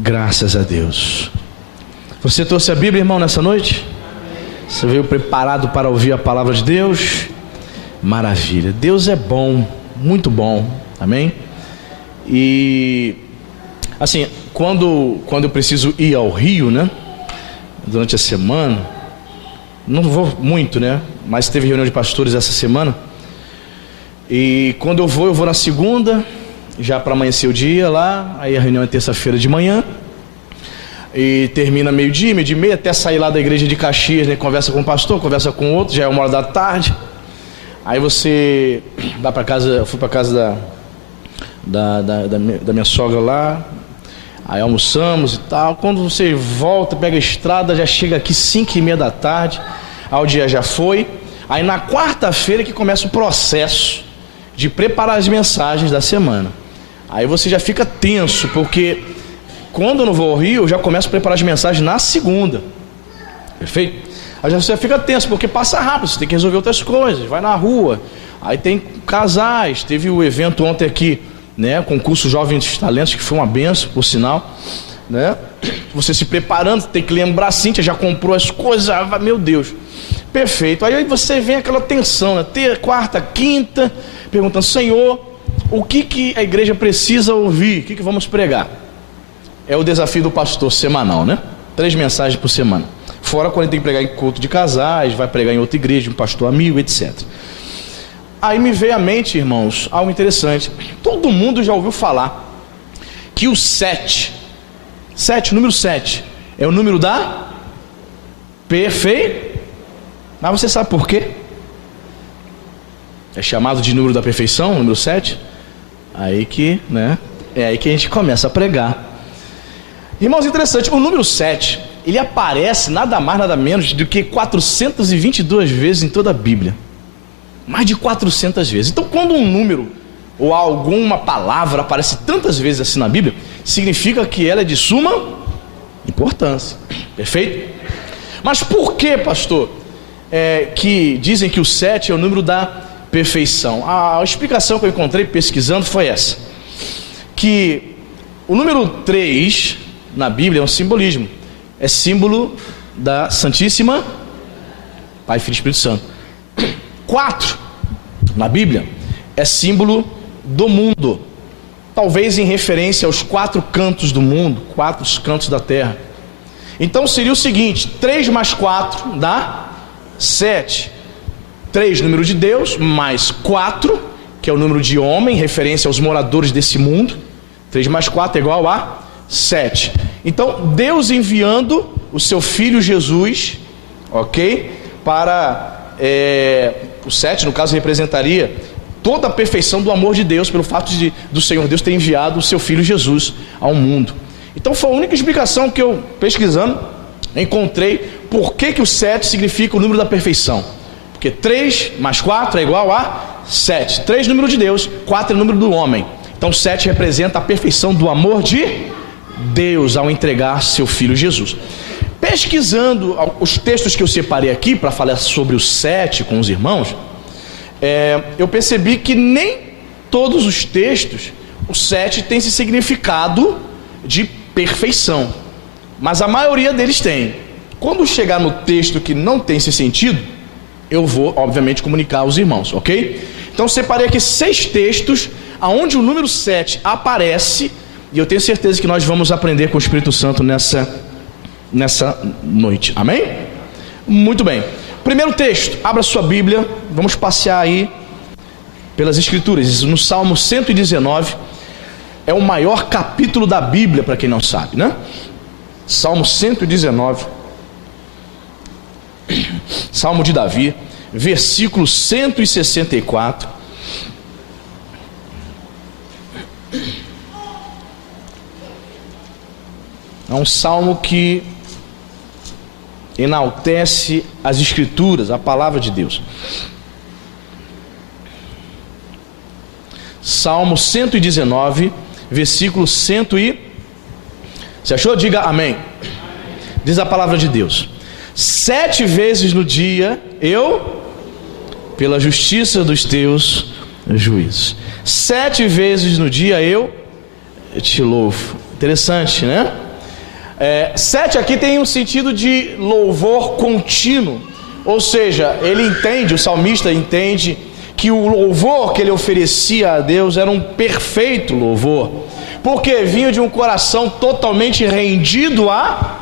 Graças a Deus. Você trouxe a Bíblia, irmão, nessa noite? Você veio preparado para ouvir a palavra de Deus? Maravilha. Deus é bom, muito bom. Amém? E assim, quando eu preciso ir ao Rio, né? Durante a semana, não vou muito, né? Mas teve reunião de pastores essa semana. E quando eu vou na segunda, já para amanhecer o dia lá. Aí a reunião é terça-feira de manhã e termina meio-dia, meio-dia e meia, até sair lá da igreja de Caxias, né? Conversa com o pastor, conversa com o outro, já é 1h da tarde. Aí você vai para casa, eu fui para casa da minha sogra lá. Aí almoçamos e tal. Quando você volta, pega a estrada, já chega aqui 5h30 da tarde. Aí o dia já foi. Aí na quarta-feira que começa o processo de preparar as mensagens da semana. Aí você já fica tenso, porque quando eu não vou ao Rio, eu já começo a preparar as mensagens na segunda. Perfeito? Aí você fica tenso, porque passa rápido, você tem que resolver outras coisas, vai na rua. Aí tem casais, teve o evento ontem aqui, né, concurso Jovens Talentos, que foi uma benção, por sinal, né? Você se preparando, tem que lembrar, Cíntia já comprou as coisas, meu Deus. Perfeito. Aí você vem aquela tensão, né? Quarta, quinta, perguntando: Senhor, o que a igreja precisa ouvir? O que vamos pregar? É o desafio do pastor semanal, né? 3 mensagens por semana. Fora quando ele tem que pregar em culto de casais, vai pregar em outra igreja, um pastor amigo, etc. Aí me veio à mente, irmãos, algo interessante. Todo mundo já ouviu falar que o 7, número 7, é o número da perfeição. Mas você sabe por quê? É chamado de número da perfeição, número 7. Aí que, né? É aí que a gente começa a pregar. Irmãos, interessante, o número 7, ele aparece nada mais, nada menos do que 422 vezes em toda a Bíblia. Mais de 400 vezes. Então, quando um número ou alguma palavra aparece tantas vezes assim na Bíblia, significa que ela é de suma importância. Perfeito? Mas por que, pastor, que dizem que o 7 é o número da perfeição? A explicação que eu encontrei pesquisando foi essa: que o número 3 na Bíblia é um simbolismo. É símbolo da Santíssima Pai, Filho e Espírito Santo. 4 na Bíblia é símbolo do mundo, talvez em referência aos 4 cantos do mundo, 4 cantos da terra. Então seria o seguinte: 3 mais 4 dá 7. 3, número de Deus, mais 4, que é o número de homem, referência aos moradores desse mundo. 3 mais 4 é igual a 7. Então Deus enviando o seu Filho Jesus, ok? Para o 7, no caso, representaria toda a perfeição do amor de Deus, pelo fato do Senhor Deus ter enviado o seu Filho Jesus ao mundo. Então foi a única explicação que eu, pesquisando, encontrei por que o 7 significa o número da perfeição. Porque 3 mais 4 é igual a 7. 3 número de Deus, 4 é número do homem. Então 7 representa a perfeição do amor de Deus ao entregar seu Filho Jesus. Pesquisando os textos que eu separei aqui para falar sobre o 7 com os irmãos, eu percebi que nem todos os textos, o 7 tem esse significado de perfeição, mas a maioria deles tem. Quando chegar no texto que não tem esse sentido, eu vou, obviamente, comunicar aos irmãos, ok? Então separei aqui 6 textos onde o número 7 aparece, e eu tenho certeza que nós vamos aprender com o Espírito Santo nessa noite, amém? Muito bem. Primeiro texto, abra sua Bíblia, vamos passear aí pelas Escrituras. No Salmo 119, é o maior capítulo da Bíblia, para quem não sabe, né? Salmo 119, Salmo de Davi, versículo 164. É um salmo que enaltece as Escrituras, a palavra de Deus. Salmo 119, versículo 100 e... Você achou? Diga amém. Diz a palavra de Deus: 7 vezes no dia eu, pela justiça dos teus juízos, 7 vezes no dia eu te louvo. Interessante, né? Sete aqui tem um sentido de louvor contínuo, ou seja, o salmista entende que o louvor que ele oferecia a Deus era um perfeito louvor, porque vinha de um coração totalmente rendido a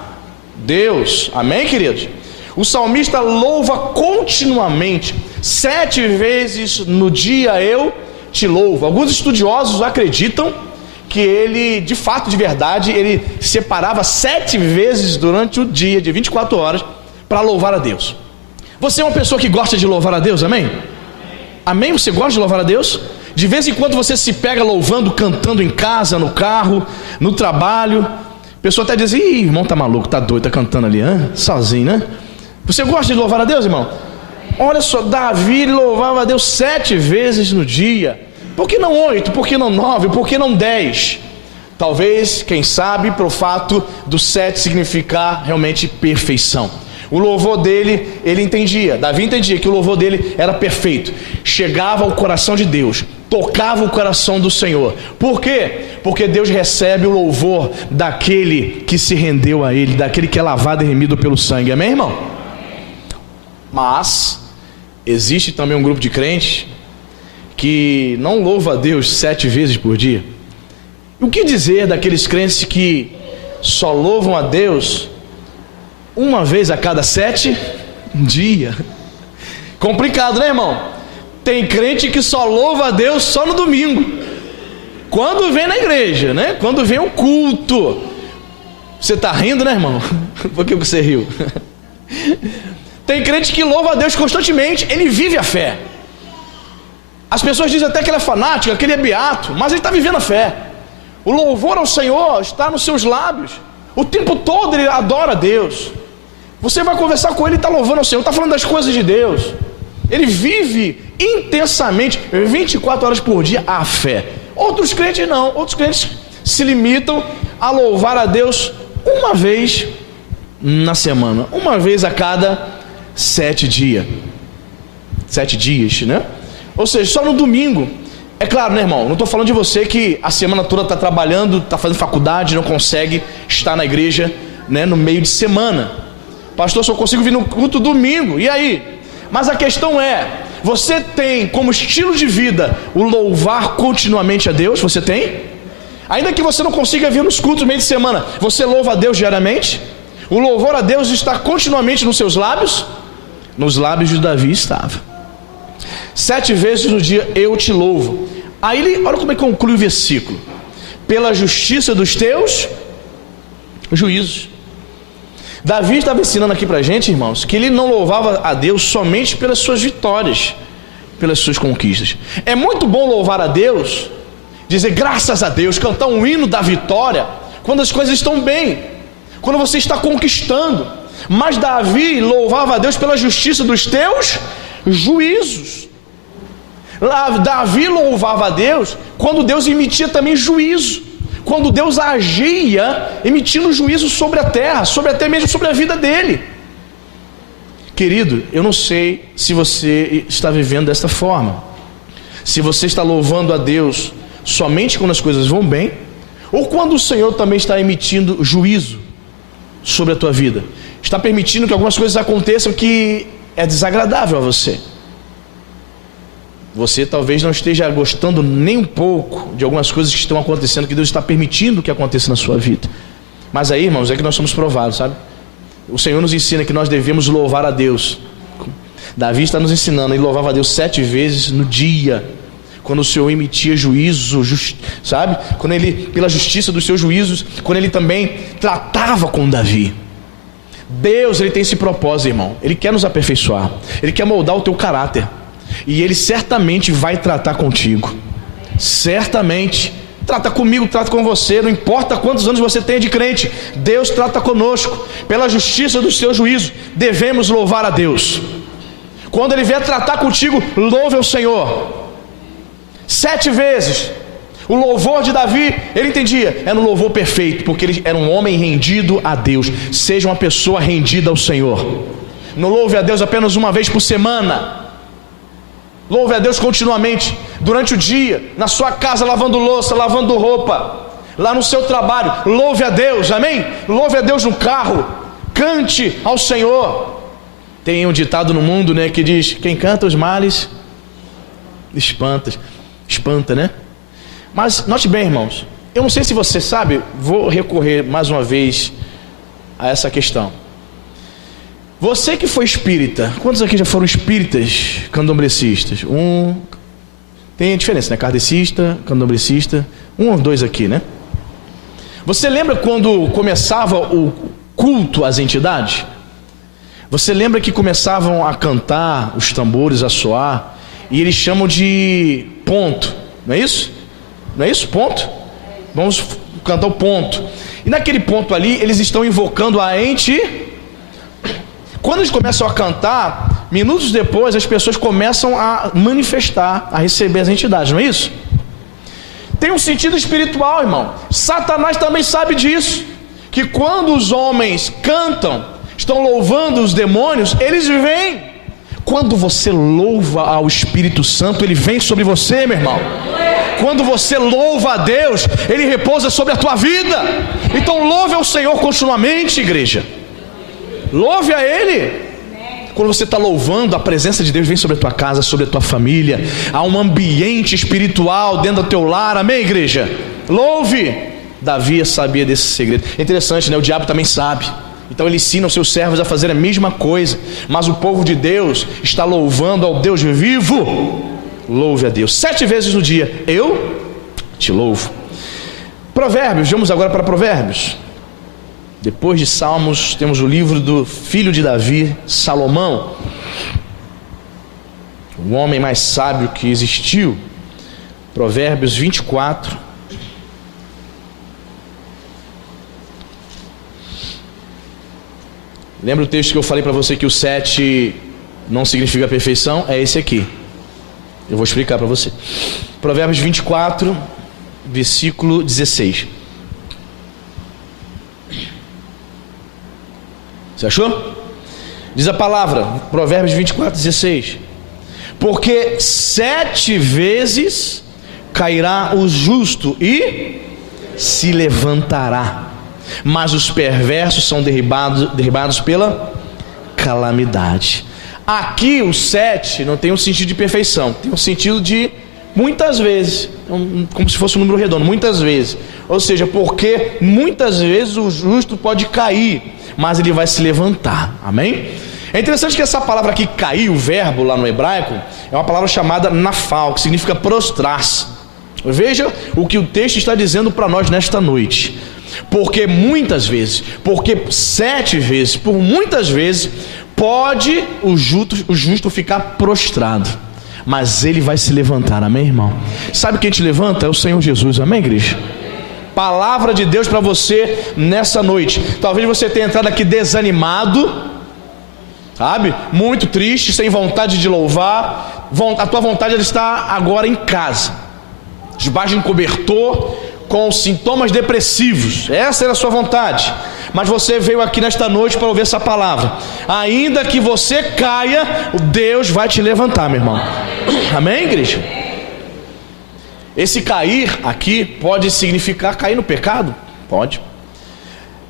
Deus. Amém, queridos? O salmista louva continuamente, 7 vezes no dia eu te louvo. Alguns estudiosos acreditam que ele, de fato, de verdade, ele separava 7 vezes durante o dia, de 24 horas, para louvar a Deus. Você é uma pessoa que gosta de louvar a Deus, amém? Amém? Você gosta de louvar a Deus? De vez em quando você se pega louvando, cantando em casa, no carro, no trabalho. A pessoa até diz: ih, irmão tá maluco, tá doido, tá cantando ali, sozinho, né? Você gosta de louvar a Deus, irmão? Olha só, Davi louvava a Deus 7 vezes no dia. Por que não 8? Por que não 9? Por que não 10? Talvez, quem sabe, pelo fato do 7 significar realmente perfeição. O louvor dele, Davi entendia que o louvor dele era perfeito. Chegava ao coração de Deus, tocava o coração do Senhor. Por quê? Porque Deus recebe o louvor daquele que se rendeu a Ele, daquele que é lavado e remido pelo sangue. Amém, irmão? Mas existe também um grupo de crentes que não louva a Deus 7 vezes por dia. O que dizer daqueles crentes que só louvam a Deus uma vez a cada 7 dias? Complicado, né, irmão? Tem crente que só louva a Deus só no domingo, quando vem na igreja, né? Quando vem o culto. Você está rindo, né, irmão? Por que você riu? Tem crente que louva a Deus constantemente, ele vive a fé. As pessoas dizem até que ele é fanático, que ele é beato, mas ele está vivendo a fé. O louvor ao Senhor está nos seus lábios. O tempo todo ele adora a Deus. Você vai conversar com ele e está louvando ao Senhor, está falando das coisas de Deus. Ele vive intensamente, 24 horas por dia, a fé. Outros crentes não, outros crentes se limitam a louvar a Deus uma vez na semana, uma vez a cada 7 dias. 7 dias, né? Ou seja, só no domingo. É claro, né, irmão? Não estou falando de você que a semana toda está trabalhando, está fazendo faculdade, não consegue estar na igreja, né, no meio de semana. Pastor, só consigo vir no culto domingo. E aí? Mas a questão é: você tem como estilo de vida o louvar continuamente a Deus? Você tem? Ainda que você não consiga vir nos cultos no meio de semana, você louva a Deus diariamente? O louvor a Deus está continuamente nos seus lábios? Nos lábios de Davi estava. 7 vezes no dia eu te louvo. Aí ele, olha como é que conclui o versículo: pela justiça dos teus juízos. Davi estava ensinando aqui pra gente, irmãos, que ele não louvava a Deus somente pelas suas vitórias, pelas suas conquistas. É muito bom louvar a Deus, dizer graças a Deus, cantar um hino da vitória, quando as coisas estão bem, quando você está conquistando. Mas Davi louvava a Deus pela justiça dos teus juízos. Davi louvava a Deus quando Deus emitia também juízo, quando Deus agia emitindo juízo sobre a terra, até mesmo sobre a vida dele. Querido, eu não sei se você está vivendo desta forma, se você está louvando a Deus somente quando as coisas vão bem, ou quando o Senhor também está emitindo juízo sobre a tua vida, está permitindo que algumas coisas aconteçam que é desagradável a você. Você talvez não esteja gostando nem um pouco de algumas coisas que estão acontecendo, que Deus está permitindo que aconteça na sua vida. Mas aí, irmãos, é que nós somos provados, sabe? O Senhor nos ensina que nós devemos louvar a Deus. Davi está nos ensinando, ele louvava a Deus 7 vezes no dia, quando o Senhor emitia juízo, sabe? Quando ele, pela justiça dos seus juízos, quando ele também tratava com Davi. Deus, ele tem esse propósito, irmão. Ele quer nos aperfeiçoar, ele quer moldar o teu caráter. E ele certamente vai tratar contigo. Certamente. Trata comigo, trata com você. Não importa quantos anos você tenha de crente, Deus trata conosco. Pela justiça dos seus juízos, devemos louvar a Deus. Quando ele vier tratar contigo, louve ao Senhor 7 vezes. O louvor de Davi, ele entendia, era um louvor perfeito, porque ele era um homem rendido a Deus. Seja uma pessoa rendida ao Senhor. Não louve a Deus apenas uma vez por semana. Louve a Deus continuamente, durante o dia, na sua casa, lavando louça, lavando roupa, lá no seu trabalho, louve a Deus, amém? Louve a Deus no carro, cante ao Senhor. Tem um ditado no mundo, né, que diz: quem canta os males espanta, né? Mas note bem, irmãos, eu não sei se você sabe, vou recorrer mais uma vez a essa questão. Você que foi espírita, quantos aqui já foram espíritas candomblecistas? Tem a diferença, né? Kardecista, candomblecista, ou dois aqui, né? Você lembra quando começava o culto às entidades? Você lembra que começavam a cantar, os tambores a soar, e eles chamam de ponto, não é isso? Não é isso? Ponto? Vamos cantar o ponto. E naquele ponto ali, eles estão invocando a ente. Quando eles começam a cantar, minutos depois as pessoas começam a manifestar, a receber as entidades, não é isso? Tem um sentido espiritual, irmão. Satanás também sabe disso, que quando os homens cantam, estão louvando os demônios, eles vêm. Quando você louva ao Espírito Santo, ele vem sobre você, meu irmão. Quando você louva a Deus, ele repousa sobre a tua vida. Então louve ao Senhor continuamente, igreja. Louve a Ele. Quando você está louvando, a presença de Deus vem sobre a tua casa, sobre a tua família. Há um ambiente espiritual dentro do teu lar, amém, igreja? Louve. Davi sabia desse segredo. É interessante, né? O diabo também sabe. Então ele ensina os seus servos a fazer a mesma coisa. Mas o povo de Deus está louvando ao Deus vivo. Louve a Deus 7 vezes no dia. Eu te louvo. Provérbios, vamos agora para Provérbios. Depois de Salmos, temos o livro do filho de Davi, Salomão, o homem mais sábio que existiu. Provérbios 24. Lembra o texto que eu falei para você que o 7 não significa perfeição? É esse aqui. Eu vou explicar para você. Provérbios 24, versículo 16. Você achou? Diz a palavra, Provérbios 24, 16. Porque 7 vezes cairá o justo e se levantará, mas os perversos são derribados pela calamidade. Aqui o 7 não tem um sentido de perfeição, tem um sentido de muitas vezes, como se fosse um número redondo, muitas vezes. Ou seja, porque muitas vezes o justo pode cair, mas ele vai se levantar, amém? É interessante que essa palavra aqui, cair, o verbo lá no hebraico, é uma palavra chamada nafal, que significa prostrar-se. Veja o que o texto está dizendo para nós nesta noite. Porque muitas vezes, porque 7 vezes, por muitas vezes, pode o justo ficar prostrado, mas ele vai se levantar, amém, irmão? Sabe quem te levanta? É o Senhor Jesus, amém, igreja? Palavra de Deus para você nessa noite. Talvez você tenha entrado aqui desanimado, sabe? Muito triste, sem vontade de louvar. A tua vontade está agora em casa, debaixo de um cobertor, com sintomas depressivos. Essa era a sua vontade. Mas você veio aqui nesta noite para ouvir essa palavra. Ainda que você caia, Deus vai te levantar, meu irmão. Amém, igreja? Esse cair aqui pode significar cair no pecado? Pode.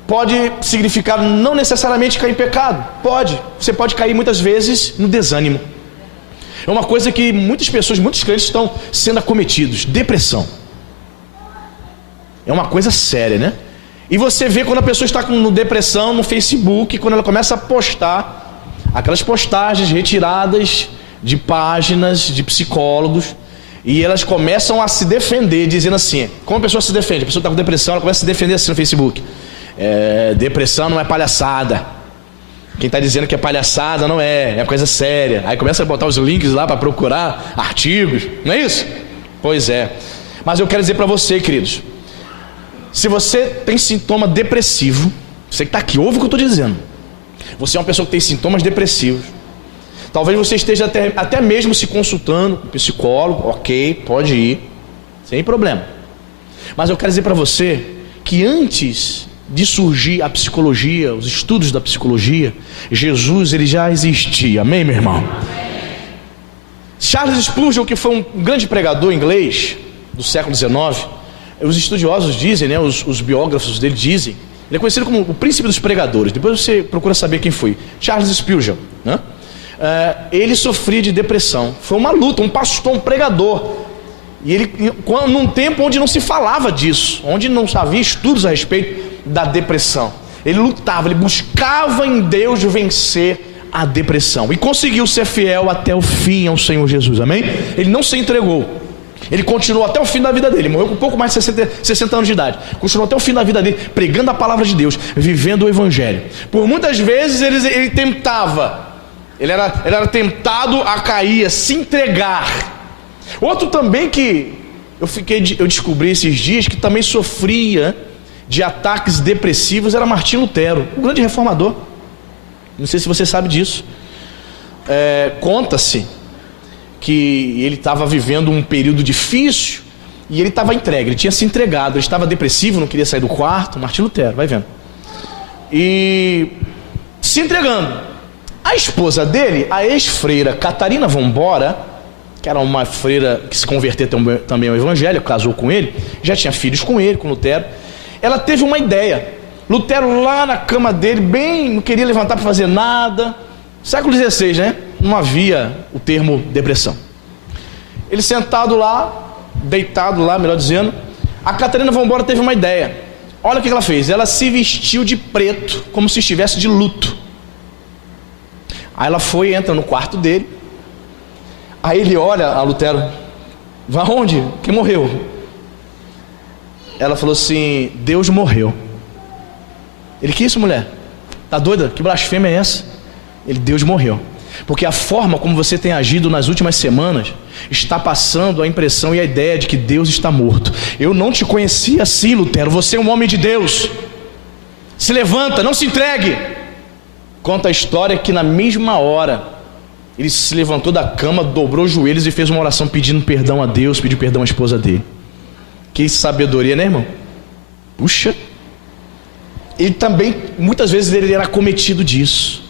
Pode significar não necessariamente cair em pecado? Pode. Você pode cair muitas vezes no desânimo. É uma coisa que muitas pessoas, muitos crentes estão sendo acometidos. Depressão. É uma coisa séria, né? E você vê quando a pessoa está com depressão no Facebook, quando ela começa a postar aquelas postagens retiradas de páginas de psicólogos, e elas começam a se defender, dizendo assim, como a pessoa se defende? A pessoa está com depressão, ela começa a se defender assim no Facebook. Depressão não é palhaçada. Quem está dizendo que é palhaçada não é coisa séria. Aí começa a botar os links lá para procurar artigos, não é isso? Pois é. Mas eu quero dizer para você, queridos, se você tem sintoma depressivo, você que está aqui, ouve o que eu estou dizendo. Você é uma pessoa que tem sintomas depressivos. Talvez você esteja até mesmo se consultando com um psicólogo, ok, pode ir, sem problema. Mas eu quero dizer para você que antes de surgir a psicologia, os estudos da psicologia, Jesus ele já existia, amém, meu irmão? Charles Spurgeon, que foi um grande pregador inglês do século XIX, os estudiosos dizem, né, os biógrafos dele dizem, ele é conhecido como o príncipe dos pregadores. Depois você procura saber quem foi. Charles Spurgeon, né? Ele sofria de depressão. Foi uma luta, um pastor, um pregador. E ele, num tempo onde não se falava disso, onde não havia estudos a respeito da depressão, ele lutava, ele buscava em Deus vencer a depressão. E conseguiu ser fiel até o fim ao Senhor Jesus, amém? Ele não se entregou. Ele continuou até o fim da vida dele. Ele morreu com pouco mais de 60 anos de idade. Continuou até o fim da vida dele, pregando a palavra de Deus, vivendo o evangelho. Por muitas vezes ele tentava, ele era tentado a cair, a se entregar. Outro também que eu descobri esses dias, que também sofria de ataques depressivos, era Martinho Lutero, um grande reformador. Não sei se você sabe disso. Conta-se que ele estava vivendo um período difícil e ele estava entregue, ele tinha se entregado, ele estava depressivo, não queria sair do quarto. Martinho Lutero, vai vendo, e se entregando. A esposa dele, a ex-freira Catarina Vambora, que era uma freira que se converteu também ao evangelho, casou com ele, já tinha filhos com ele, com Lutero. Ela teve uma ideia. Lutero lá na cama dele, bem, não queria levantar para fazer nada. Século XVI, né? Não havia o termo depressão. Ele sentado lá, deitado lá, melhor dizendo, a Catarina Vambora teve uma ideia. Olha o que ela fez. Ela se vestiu de preto, como se estivesse de luto. Aí ela foi e entra no quarto dele. Aí ele olha a Lutero: vai onde? Quem morreu? Ela falou assim: Deus morreu. Ele: que isso, mulher? Tá doida? Que blasfêmia é essa? Ele: Deus morreu. Porque a forma como você tem agido nas últimas semanas está passando a impressão e a ideia de que Deus está morto. Eu não te conhecia assim, Lutero. Você é um homem de Deus. Se levanta, não se entregue. Conta a história que na mesma hora ele se levantou da cama, dobrou os joelhos e fez uma oração pedindo perdão a Deus, pediu perdão à esposa dele. Que sabedoria, né, irmão? Puxa. Ele também, muitas vezes, ele era cometido disso.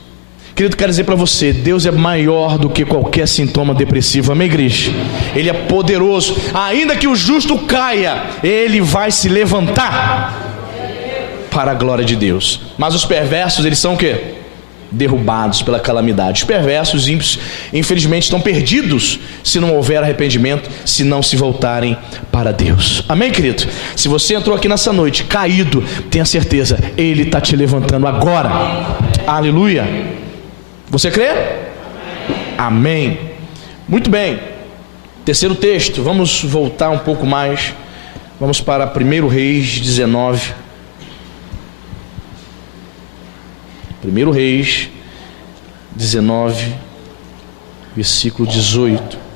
Querido, quero dizer para você, Deus é maior do que qualquer sintoma depressivo, amém, igreja? Ele é poderoso. Ainda que o justo caia, ele vai se levantar para a glória de Deus. Mas os perversos, eles são o quê? Derrubados pela calamidade. Os perversos, ímpios, infelizmente estão perdidos se não houver arrependimento, se não se voltarem para Deus, amém, querido? Se você entrou aqui nessa noite caído, tenha certeza, Ele está te levantando agora. Aleluia. Você crê? Amém. Muito bem. Terceiro texto, vamos voltar um pouco mais, vamos para 1 Reis 19. 1 Reis 19, versículo 18.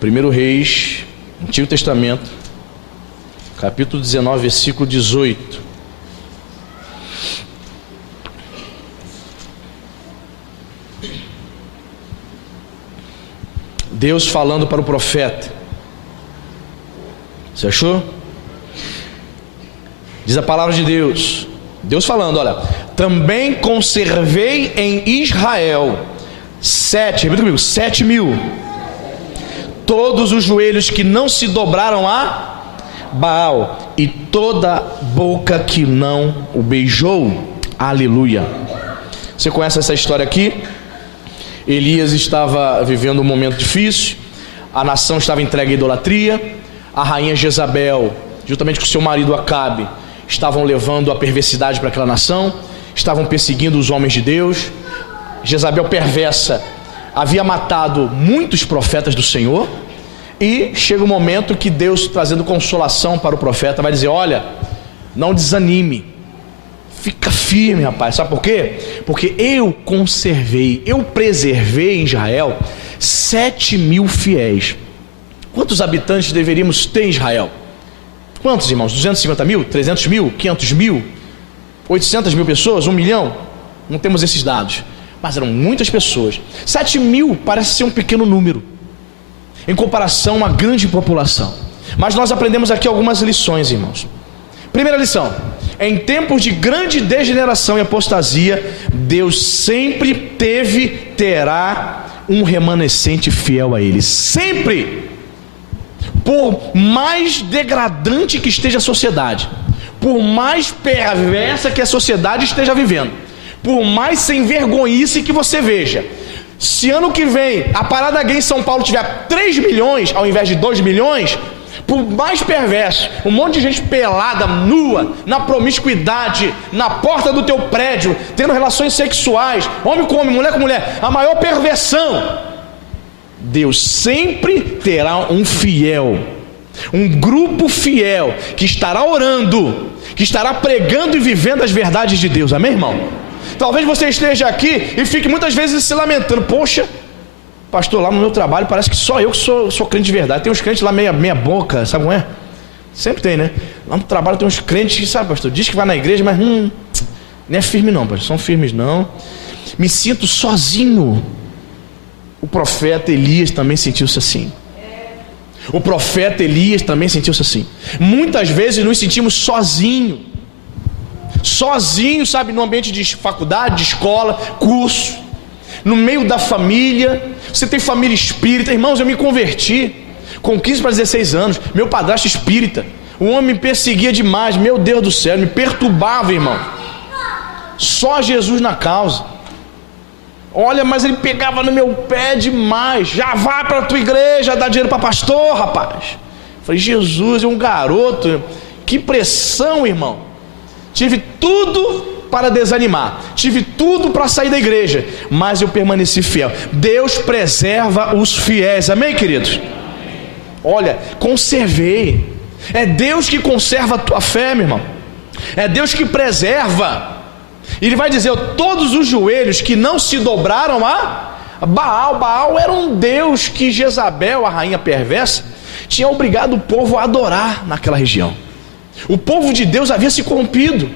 Primeiro Reis, Antigo Testamento, capítulo 19, versículo 18. Deus falando para o profeta. Você achou? Diz a palavra de Deus. Deus falando, olha: também conservei em Israel 7.000 todos os joelhos que não se dobraram a Baal, e toda boca que não o beijou. Aleluia. Você conhece essa história aqui? Elias estava vivendo um momento difícil, a nação estava entregue à idolatria, a rainha Jezabel, juntamente com seu marido Acabe, estavam levando a perversidade para aquela nação, estavam perseguindo os homens de Deus. Jezabel perversa havia matado muitos profetas do Senhor, e chega um momento que Deus, trazendo consolação para o profeta, vai dizer: olha, não desanime, fica firme, rapaz. Sabe por quê? Porque eu conservei, eu preservei em Israel 7.000 fiéis. Quantos habitantes deveríamos ter em Israel? Quantos, irmãos? 250 mil? 300 mil? 500 mil? 800 mil pessoas? 1 milhão? Não temos esses dados, mas eram muitas pessoas. 7.000 parece ser um pequeno número em comparação a uma grande população. Mas nós aprendemos aqui algumas lições, irmãos. Primeira lição: em tempos de grande degeneração e apostasia, Deus sempre terá um remanescente fiel a Ele. Sempre. Por mais degradante que esteja a sociedade, por mais perversa que a sociedade esteja vivendo, por mais sem vergonhice que você veja, se ano que vem a Parada Gay em São Paulo tiver 3 milhões ao invés de 2 milhões, por mais perverso, um monte de gente pelada, nua, na promiscuidade, na porta do teu prédio, tendo relações sexuais, homem com homem, mulher com mulher, a maior perversão, Deus sempre terá um fiel, um grupo fiel, que estará orando, que estará pregando e vivendo as verdades de Deus. Amém, irmão? Talvez você esteja aqui e fique muitas vezes se lamentando: poxa, pastor, lá no meu trabalho parece que só eu que sou crente de verdade. Tem uns crentes lá meia boca, sabe como é? Sempre tem, né? Lá no trabalho tem uns crentes que, sabe, pastor, diz que vai na igreja, mas não é firme não, pastor, são firmes não. Me sinto sozinho. O profeta Elias também sentiu-se assim. O profeta Elias também sentiu-se assim. Muitas vezes nos sentimos sozinhos, sabe, no ambiente de faculdade, de escola, curso, no meio da família. Você tem família espírita. Irmãos, eu me converti com 15 para 16 anos. Meu padrasto espírita, o homem me perseguia demais, meu Deus do céu, me perturbava, irmão. Só Jesus na causa. Olha, mas ele pegava no meu pé demais. Já vai para a tua igreja dar dinheiro para pastor, rapaz. Falei: Jesus, é um garoto. Que pressão, irmão. Tive tudo para desanimar, tive tudo para sair da igreja, mas eu permaneci fiel. Deus preserva os fiéis. Amém, queridos? Olha, conservei. É Deus que conserva a tua fé, meu irmão. É Deus que preserva. Ele vai dizer: todos os joelhos que não se dobraram a Baal. Baal era um deus que Jezabel, a rainha perversa, tinha obrigado o povo a adorar naquela região. O povo de Deus havia se corrompido.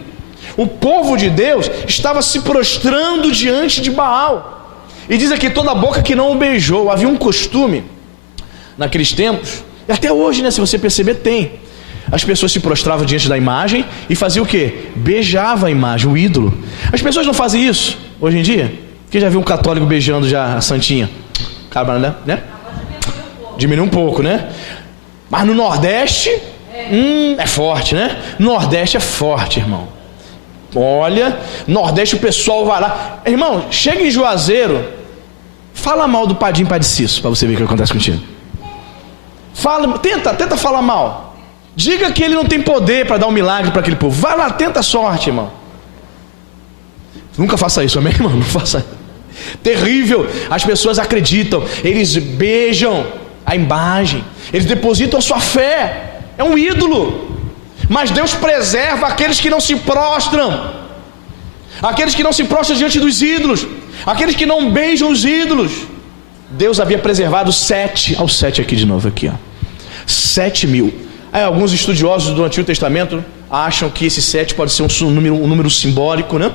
O povo de Deus estava se prostrando diante de Baal. E diz aqui: toda boca que não o beijou. Havia um costume naqueles tempos, e até hoje, né, se você perceber, tem. As pessoas se prostravam diante da imagem e faziam o quê? Beijava a imagem, o ídolo. As pessoas não fazem isso hoje em dia? Quem já viu um católico beijando já a santinha? Cabra, né? Diminuiu um pouco, né? Mas no Nordeste, é forte, né? Nordeste é forte, irmão. Olha, Nordeste o pessoal vai lá. Irmão, chega em Juazeiro, fala mal do Padim Padiciço, para você ver o que acontece contigo. Fala, tenta falar mal. Diga que ele não tem poder para dar um milagre para aquele povo. Vai lá, tenta a sorte, irmão. Nunca faça isso, amém, irmão? Não faça. Terrível. As pessoas acreditam, eles beijam a imagem, eles depositam a sua fé. É um ídolo. Mas Deus preserva aqueles que não se prostram, aqueles que não se prostram diante dos ídolos, aqueles que não beijam os ídolos. Deus havia preservado 7, ao 7 aqui de novo, aqui, ó. 7 mil. Aí, alguns estudiosos do Antigo Testamento acham que esse 7 pode ser um número simbólico, né?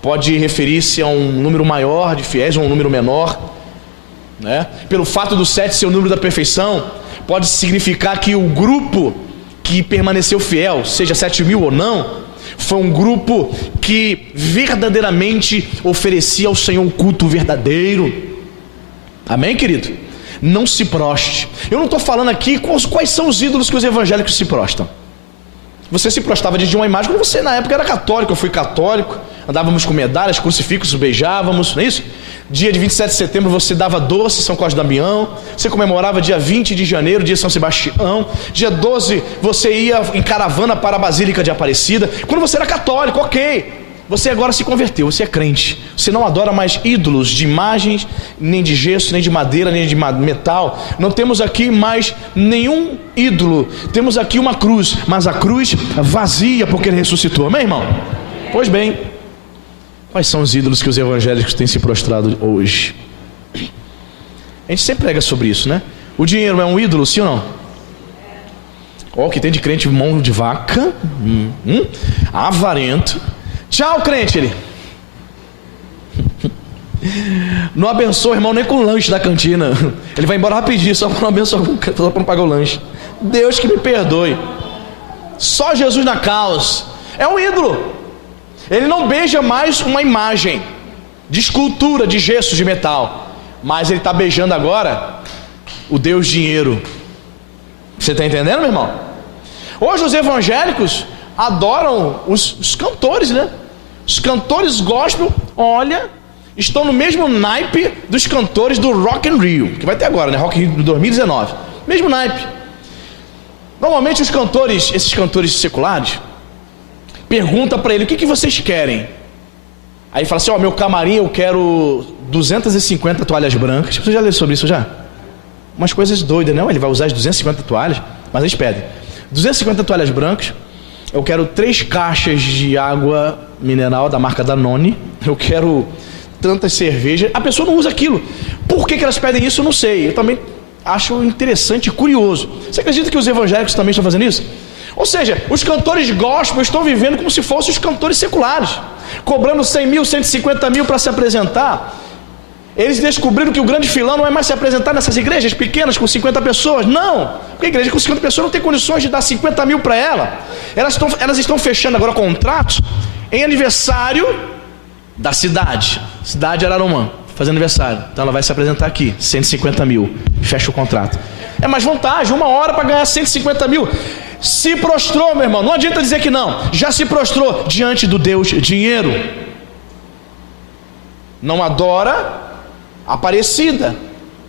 Pode referir-se a um número maior de fiéis ou um número menor, né? Pelo fato do 7 ser o número da perfeição, pode significar que o grupo que permaneceu fiel, seja 7 mil ou não, foi um grupo que verdadeiramente oferecia ao Senhor um culto verdadeiro. Amém, querido? Não se proste. Eu não estou falando aqui quais são os ídolos que os evangélicos se prostam. Você se prostrava diante de uma imagem quando você na época era católico. Eu fui católico, andávamos com medalhas, crucifixos, beijávamos, não é isso? Dia de 27 de setembro você dava doce, São Cosme Damião. Você comemorava dia 20 de janeiro, dia São Sebastião. Dia 12 você ia em caravana para a Basílica de Aparecida. Quando você era católico, ok. Você agora se converteu, você é crente. Você não adora mais ídolos de imagens, nem de gesso, nem de madeira, nem de metal. Não temos aqui mais nenhum ídolo. Temos aqui uma cruz, mas a cruz vazia porque ele ressuscitou. Amém, irmão? Pois bem, quais são os ídolos que os evangélicos têm se prostrado hoje? A gente sempre prega sobre isso, né? O dinheiro é um ídolo, sim ou não? Ó, o que tem de crente mão de vaca, avarento. Tchau, crente, ele não abençoa, irmão, nem com o lanche da cantina. Ele vai embora rapidinho, só para não abençoar, só para não pagar o lanche. Deus que me perdoe. Só Jesus na causa. É um ídolo. Ele não beija mais uma imagem de escultura, de gesso, de metal, mas ele está beijando agora o Deus dinheiro. Você está entendendo, meu irmão? Hoje os evangélicos adoram os cantores, né? Os cantores gospel, olha, estão no mesmo naipe dos cantores do Rock in Rio, que vai ter agora, né? Rock in Rio 2019. Mesmo naipe. Normalmente os cantores, esses cantores seculares, perguntam para ele: o que vocês querem? Aí ele fala assim: ó, meu camarim eu quero 250 toalhas brancas. Você já leu sobre isso já? Umas coisas doidas, não? Ele vai usar as 250 toalhas, mas eles pedem 250 toalhas brancas. Eu quero 3 caixas de água mineral da marca Danone. Eu quero tantas cervejas. A pessoa não usa aquilo. Por que elas pedem isso? Eu não sei. Eu também acho interessante e curioso. Você acredita que os evangélicos também estão fazendo isso? Ou seja, os cantores gospel estão vivendo como se fossem os cantores seculares, cobrando 100 mil, 150 mil para se apresentar. Eles descobriram que o grande filão não é mais se apresentar nessas igrejas pequenas com 50 pessoas. Não, porque a igreja com 50 pessoas não tem condições de dar 50 mil para ela. Elas estão fechando agora contratos em aniversário da cidade Araruman, fazendo aniversário. Então ela vai se apresentar aqui, 150 mil, fecha o contrato. É mais vantagem, 1 hora para ganhar 150 mil. Se prostrou, meu irmão, não adianta dizer que não. Já se prostrou diante do Deus dinheiro. Não adora Aparecida,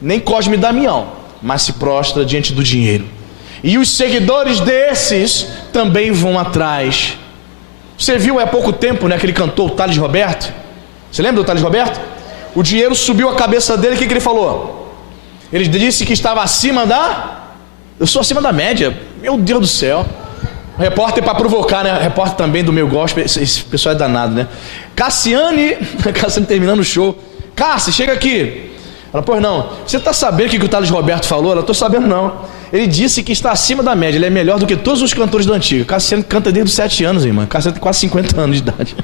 nem Cosme e Damião, mas se prostra diante do dinheiro. E os seguidores desses também vão atrás. Você viu há pouco tempo, né, que ele cantou o Thales Roberto? Você lembra do Thales Roberto? O dinheiro subiu a cabeça dele. O que ele falou? Ele disse que estava acima eu sou acima da média. Meu Deus do céu. Repórter para provocar, né? Repórter também do meu gospel. Esse pessoal é danado, né? Cassiane terminando o show. Cassi, chega aqui. Ela: pois não. Você está sabendo o que o Thales Roberto falou? Ela: estou sabendo não. Ele disse que está acima da média. Ele é melhor do que todos os cantores do antigo. Cassiane canta desde os 7 anos, irmã. Cassiane tem quase 50 anos de idade.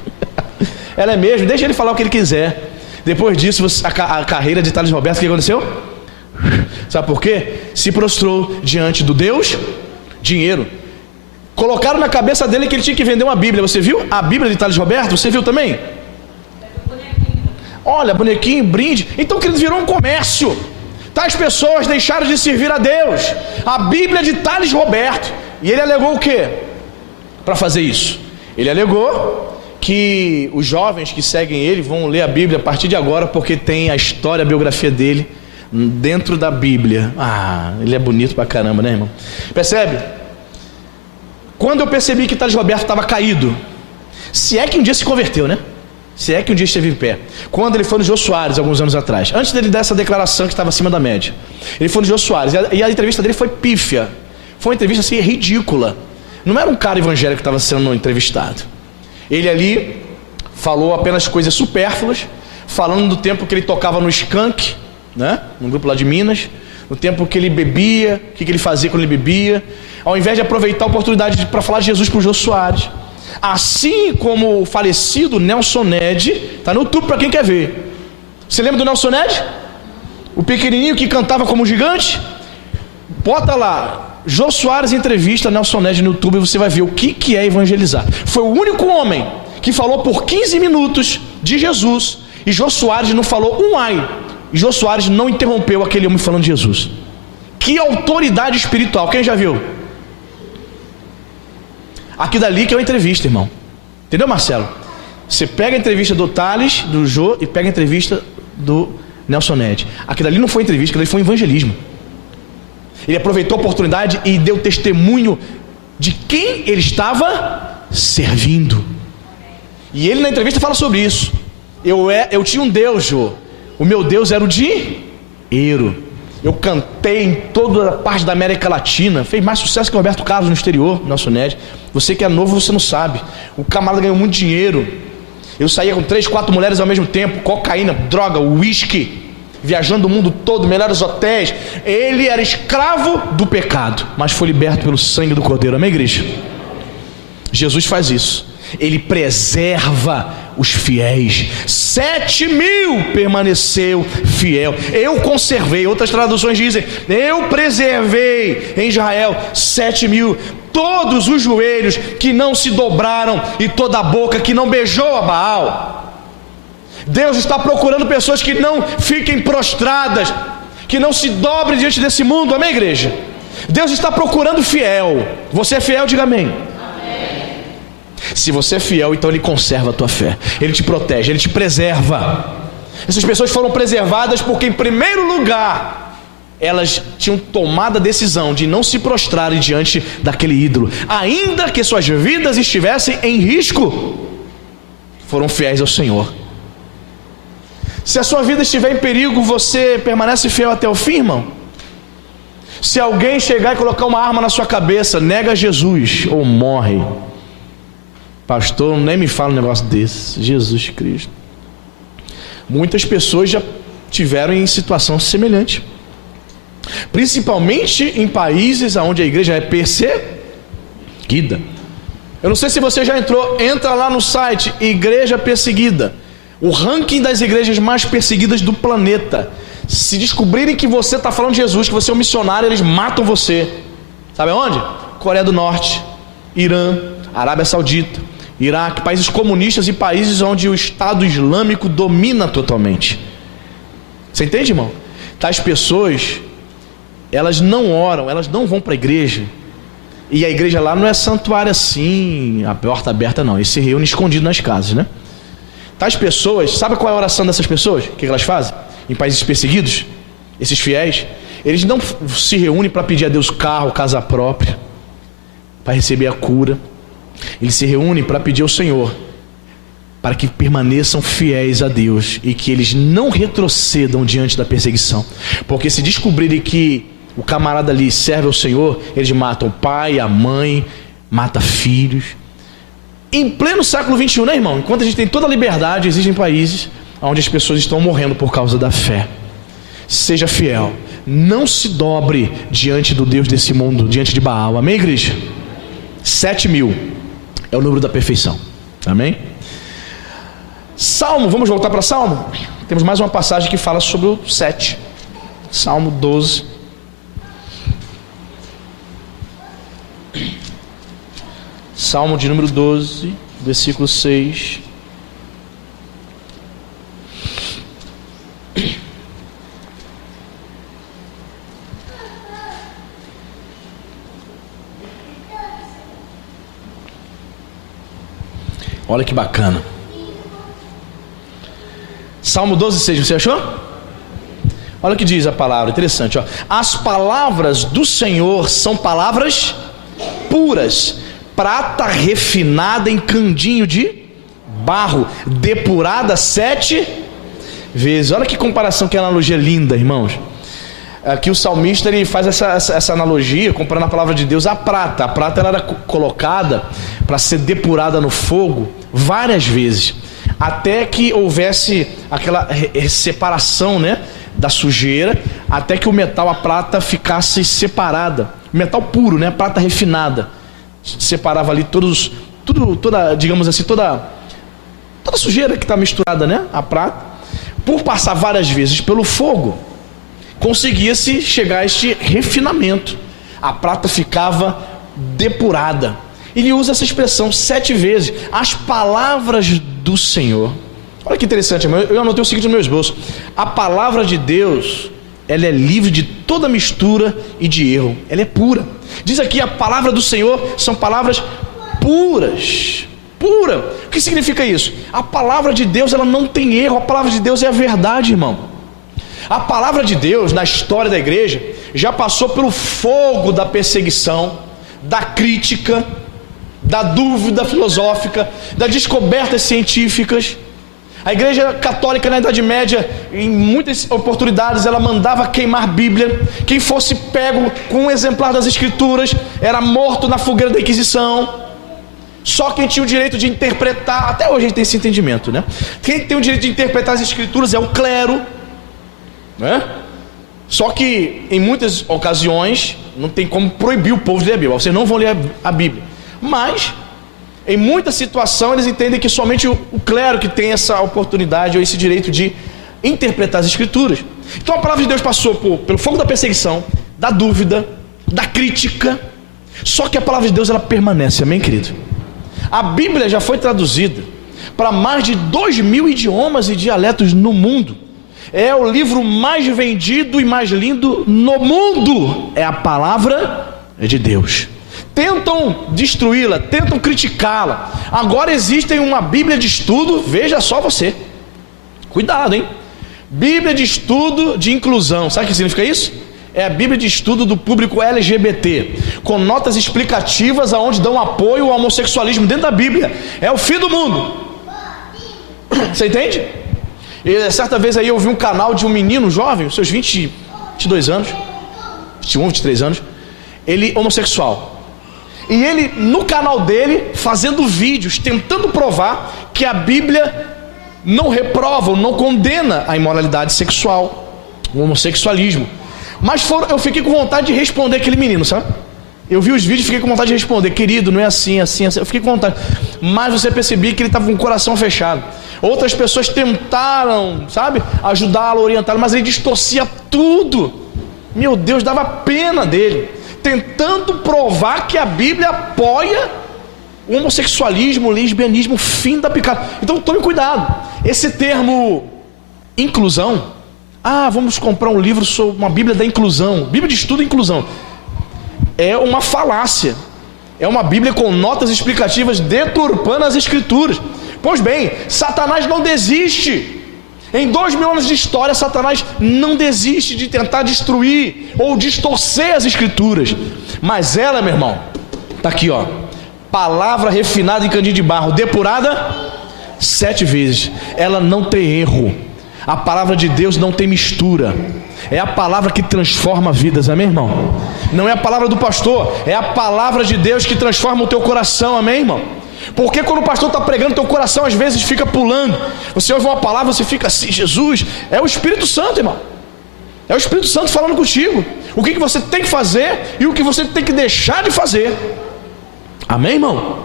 Ela é mesmo. Deixa ele falar o que ele quiser. Depois disso, a carreira de Thales Roberto, o que aconteceu? Sabe por quê? Se prostrou diante do Deus dinheiro. Colocaram na cabeça dele que ele tinha que vender uma Bíblia. Você viu a Bíblia de Thales Roberto? Você viu também? Olha, bonequinho, brinde. Então, querido, virou um comércio. Tais pessoas deixaram de servir a Deus. A Bíblia de Thales Roberto. E ele alegou o quê para fazer isso? Ele alegou que os jovens que seguem ele vão ler a Bíblia a partir de agora, porque tem a história, a biografia dele dentro da Bíblia. Ah, ele é bonito pra caramba, né, irmão? Percebe? Quando eu percebi que Thales Roberto estava caído, se é que um dia se converteu, né? Se é que um dia esteve em pé. Quando ele foi no Jô Soares, alguns anos atrás, antes dele dar essa declaração que estava acima da média, ele foi no Jô Soares, e a entrevista dele foi pífia. Foi uma entrevista assim ridícula. Não era um cara evangélico que estava sendo entrevistado. Ele ali falou apenas coisas supérfluas, falando do tempo que ele tocava no Skank, né? No grupo lá de Minas, no tempo que ele bebia, o que ele fazia quando ele bebia, ao invés de aproveitar a oportunidade para falar de Jesus para o Jô Soares. Assim como o falecido Nelson Ned, está no YouTube para quem quer ver. Você lembra do Nelson Ned? O pequenininho que cantava como um gigante? Bota lá, Jô Soares entrevista Nelson Ned no YouTube, e você vai ver o que é evangelizar. Foi o único homem que falou por 15 minutos de Jesus, e Jô Soares não falou um ai. E Jô Soares não interrompeu aquele homem falando de Jesus. Que autoridade espiritual, quem já viu? Aqui dali que é uma entrevista, irmão. Entendeu, Marcelo? Você pega a entrevista do Thales, do Jô, e pega a entrevista do Nelson Ned. Aqui dali não foi entrevista, aquilo ali foi um evangelismo. Ele aproveitou a oportunidade e deu testemunho de quem ele estava servindo. E ele na entrevista fala sobre isso. Eu tinha um Deus, Jô. O meu Deus era o dinheiro. Eu cantei em toda a parte da América Latina. Fez mais sucesso que o Roberto Carlos no exterior, Nelson Ned. Você que é novo, você não sabe. O camarada ganhou muito dinheiro. Eu saía com 3, 4 mulheres ao mesmo tempo. Cocaína, droga, uísque. Viajando o mundo todo, melhores hotéis. Ele era escravo do pecado, mas foi liberto pelo sangue do Cordeiro. Amém, igreja? Jesus faz isso. Ele preserva os fiéis. 7.000 permaneceu fiel. Eu conservei. Outras traduções dizem: eu preservei em Israel 7.000. todos os joelhos que não se dobraram e toda a boca que não beijou a Baal. Deus está procurando pessoas que não fiquem prostradas, que não se dobrem diante desse mundo, amém, igreja? Deus está procurando fiel. Você é fiel? Diga amém. Amém. Se você é fiel, então Ele conserva a tua fé, Ele te protege, Ele te preserva. Essas pessoas foram preservadas porque, em primeiro lugar, elas tinham tomado a decisão de não se prostrarem diante daquele ídolo, ainda que suas vidas estivessem em risco. Foram fiéis ao Senhor. Se a sua vida estiver em perigo, você permanece fiel até o fim, irmão? Se alguém chegar e colocar uma arma na sua cabeça, nega Jesus ou morre. Pastor, nem me fala um negócio desse. Jesus Cristo. Muitas pessoas já tiveram em situação semelhante, principalmente em países onde a igreja é perseguida. Eu não sei se você já entra lá no site Igreja Perseguida, o ranking das igrejas mais perseguidas do planeta. Se descobrirem que você está falando de Jesus, que você é um missionário, eles matam você. Sabe onde? Coreia do Norte, Irã, Arábia Saudita, Iraque, países comunistas e países onde o Estado Islâmico domina totalmente. Você entende, irmão? Tais pessoas, elas não oram, elas não vão para a igreja. E a igreja lá não é santuário assim, a porta aberta não. Eles se reúnem escondidos nas casas, né? Tais pessoas, sabe qual é a oração dessas pessoas? O que elas fazem? Em países perseguidos, esses fiéis, eles não se reúnem para pedir a Deus carro, casa própria, para receber a cura. Eles se reúnem para pedir ao Senhor, para que permaneçam fiéis a Deus e que eles não retrocedam diante da perseguição. Porque se descobrirem que o camarada ali serve ao Senhor, eles matam o pai, a mãe, matam filhos. Em pleno século XXI, né, irmão? Enquanto a gente tem toda a liberdade, existem países onde as pessoas estão morrendo por causa da fé. Seja fiel, não se dobre diante do Deus desse mundo, diante de Baal, amém, igreja? 7.000 é o número da perfeição, amém? Salmo, vamos voltar para Salmo? Temos mais uma passagem que fala sobre o 7, Salmo 12. Salmo de número 12, versículo 6. Olha que bacana. Salmo 12, 6, você achou? Olha o que diz a palavra, interessante, ó. As palavras do Senhor são palavras puras, prata refinada em candinho de barro, depurada 7 vezes. Olha que comparação, que analogia linda, irmãos. Aqui o salmista ele faz essa analogia comparando a palavra de Deus à prata. A prata ela era colocada para ser depurada no fogo várias vezes, até que houvesse aquela separação, né, da sujeira, até que o metal, a prata, ficasse separada. Metal puro, né, prata refinada. Separava ali toda, digamos assim, toda sujeira que está misturada, né, a prata. Por passar várias vezes pelo fogo, conseguia-se chegar a este refinamento. A prata ficava depurada. Ele usa essa expressão 7 vezes. As palavras do Senhor. Olha que interessante, eu anotei o seguinte no meu esboço: a palavra de Deus, ela é livre de toda mistura e de erro. Ela é pura. Diz aqui, a palavra do Senhor são palavras puras. Pura. O que significa isso? A palavra de Deus, ela não tem erro. A palavra de Deus é a verdade, irmão. A palavra de Deus, na história da igreja, já passou pelo fogo da perseguição, da crítica, da dúvida filosófica, das descobertas científicas. A igreja católica na Idade Média, em muitas oportunidades, ela mandava queimar a Bíblia. Quem fosse pego com um exemplar das Escrituras era morto na fogueira da Inquisição. Só quem tinha o direito de interpretar, até hoje a gente tem esse entendimento, né? Quem tem o direito de interpretar as Escrituras é o clero, né? Só que em muitas ocasiões não tem como proibir o povo de ler a Bíblia. Vocês não vão ler a Bíblia. Mas em muita situação eles entendem que somente o clero que tem essa oportunidade ou esse direito de interpretar as Escrituras. Então a palavra de Deus passou pelo fogo da perseguição, da dúvida, da crítica, Só que a palavra de Deus, ela permanece, amém, querido? A Bíblia já foi traduzida para mais de 2.000 idiomas e dialetos no mundo. É o livro mais vendido e mais lindo no mundo. É a palavra de Deus. Tentam destruí-la, tentam criticá-la. Agora existe uma Bíblia de estudo, veja só você. Cuidado, hein? Bíblia de estudo de inclusão. Sabe o que significa isso? É a Bíblia de estudo do público LGBT, com notas explicativas aonde dão apoio ao homossexualismo dentro da Bíblia. É o fim do mundo. Você entende? E certa vez aí eu vi um canal de um menino jovem, seus 22 anos, 21, 23 anos, ele homossexual. E ele no canal dele fazendo vídeos, tentando provar que a Bíblia não reprova, não condena a imoralidade sexual, o homossexualismo. Mas eu fiquei com vontade de responder aquele menino, sabe? Eu vi os vídeos e fiquei com vontade de responder: querido, não é assim, assim, assim. Eu fiquei com vontade. Mas você percebia que ele estava com o coração fechado. Outras pessoas tentaram, sabe, ajudá-lo, orientá-lo, mas ele distorcia tudo. Meu Deus, dava pena dele, tentando provar que a Bíblia apoia o homossexualismo, o lesbianismo, o fim da picada. Então tome cuidado. Esse termo inclusão, vamos comprar um livro sobre uma Bíblia da inclusão, Bíblia de estudo e inclusão, é uma falácia. É uma Bíblia com notas explicativas deturpando as Escrituras. Pois bem, Satanás não desiste. Em 2.000 anos de história, Satanás não desiste de tentar destruir ou distorcer as Escrituras. Mas ela, meu irmão, está aqui, ó. Palavra refinada em candeeiro de barro, depurada 7 vezes. Ela não tem erro. A palavra de Deus não tem mistura. É a palavra que transforma vidas, amém, irmão? Não é a palavra do pastor, é a palavra de Deus que transforma o teu coração, amém, irmão? Porque quando o pastor está pregando, teu coração às vezes fica pulando. Você ouve uma palavra, você fica assim: Jesus, é o Espírito Santo, irmão. É o Espírito Santo falando contigo. O que você tem que fazer e o que você tem que deixar de fazer. Amém, irmão?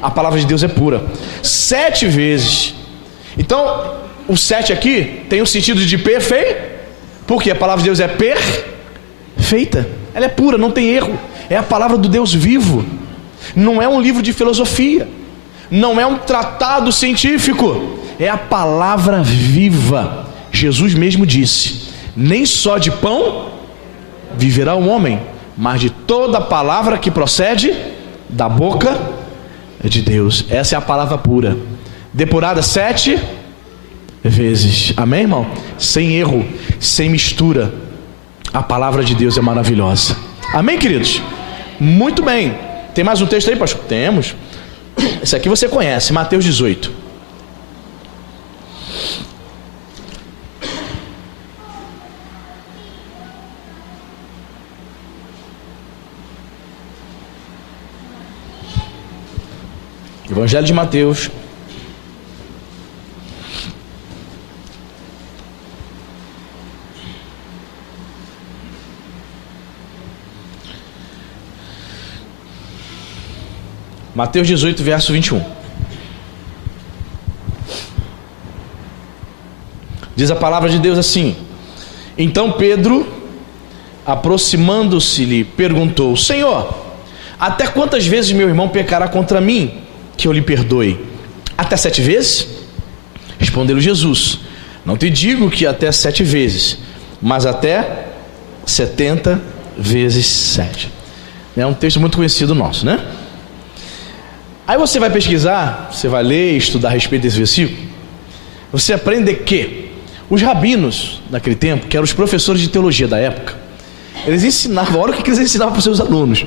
A palavra de Deus é pura. 7 vezes. Então, o 7 aqui tem o sentido de perfeito. Porque a palavra de Deus é perfeita. Ela é pura, não tem erro. É a palavra do Deus vivo. Não é um livro de filosofia. Não é um tratado científico. É a palavra viva. Jesus mesmo disse: nem só de pão viverá o homem, mas de toda palavra que procede da boca de Deus. Essa é a palavra pura, depurada 7 vezes, amém, irmão? Sem erro, sem mistura. A palavra de Deus é maravilhosa, amém, queridos? Muito bem. Tem mais um texto aí, pastor? Temos. Esse aqui você conhece, Mateus 18. Evangelho de Mateus, Mateus 18, verso 21. Diz a palavra de Deus assim: então Pedro, aproximando-se-lhe, perguntou: Senhor, até quantas vezes meu irmão pecará contra mim, que eu lhe perdoe? Até 7 vezes? Respondeu Jesus: não te digo que até 7 vezes, mas até 70 vezes 7. É um texto muito conhecido nosso, né? Aí você vai pesquisar, você vai ler, estudar a respeito desse versículo. Você aprende que os rabinos naquele tempo, que eram os professores de teologia da época, eles ensinavam, olha o que eles ensinavam para os seus alunos,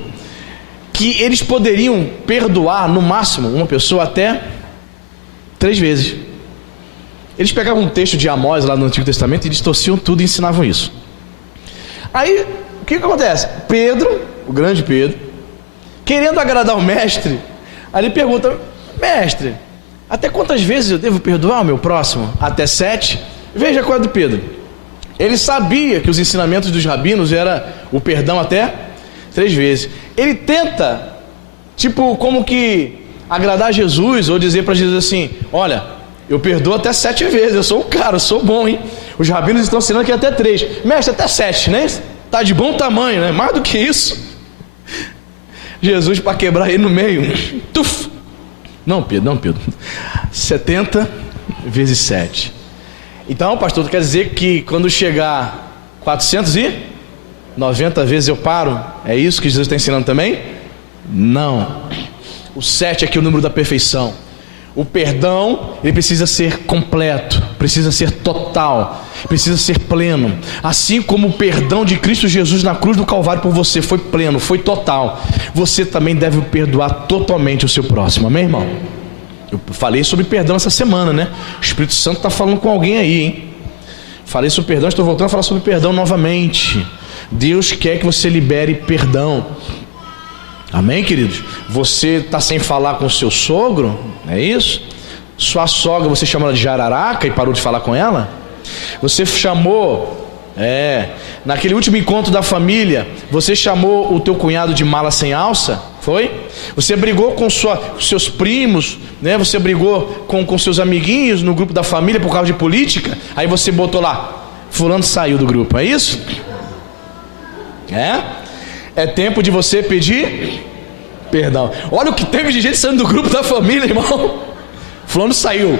que eles poderiam perdoar no máximo uma pessoa até 3 vezes. Eles pegavam um texto de Amós lá no Antigo Testamento e distorciam tudo e ensinavam isso. Aí o que acontece? Pedro, o grande Pedro, querendo agradar o mestre, aí ele pergunta: mestre, até quantas vezes eu devo perdoar o meu próximo? Até 7? Veja qual é do Pedro. Ele sabia que os ensinamentos dos rabinos era o perdão até 3 vezes. Ele tenta, tipo, como que agradar Jesus, ou dizer para Jesus assim: olha, eu perdoo até 7 vezes, eu sou o cara, eu sou bom, hein? Os rabinos estão ensinando que até 3. Mestre, até 7, né? Tá de bom tamanho, né? Mais do que isso. Jesus para quebrar ele no meio. Tuf! Não, Pedro. 70 vezes 7. Então, pastor, quer dizer que quando chegar 490 vezes eu paro? É isso que Jesus está ensinando também? Não. O 7 aqui é o número da perfeição. O perdão, ele precisa ser completo, precisa ser total, precisa ser pleno. Assim como o perdão de Cristo Jesus na cruz do Calvário por você foi pleno, foi total, você também deve perdoar totalmente o seu próximo. Amém, irmão? Eu falei sobre perdão essa semana, né? O Espírito Santo está falando com alguém aí, hein? Falei sobre perdão, estou voltando a falar sobre perdão novamente. Deus quer que você libere perdão. Amém, queridos? Você está sem falar com o seu sogro, é isso? Sua sogra, você chama ela de jararaca e parou de falar com ela? Você chamou, naquele último encontro da família, você chamou o teu cunhado de mala sem alça? Foi? Você brigou com seus primos, né? Você brigou com seus amiguinhos no grupo da família por causa de política? Aí você botou lá, fulano saiu do grupo, é isso? É tempo de você pedir perdão. Olha o que teve de gente saindo do grupo da família, irmão. Fulano saiu.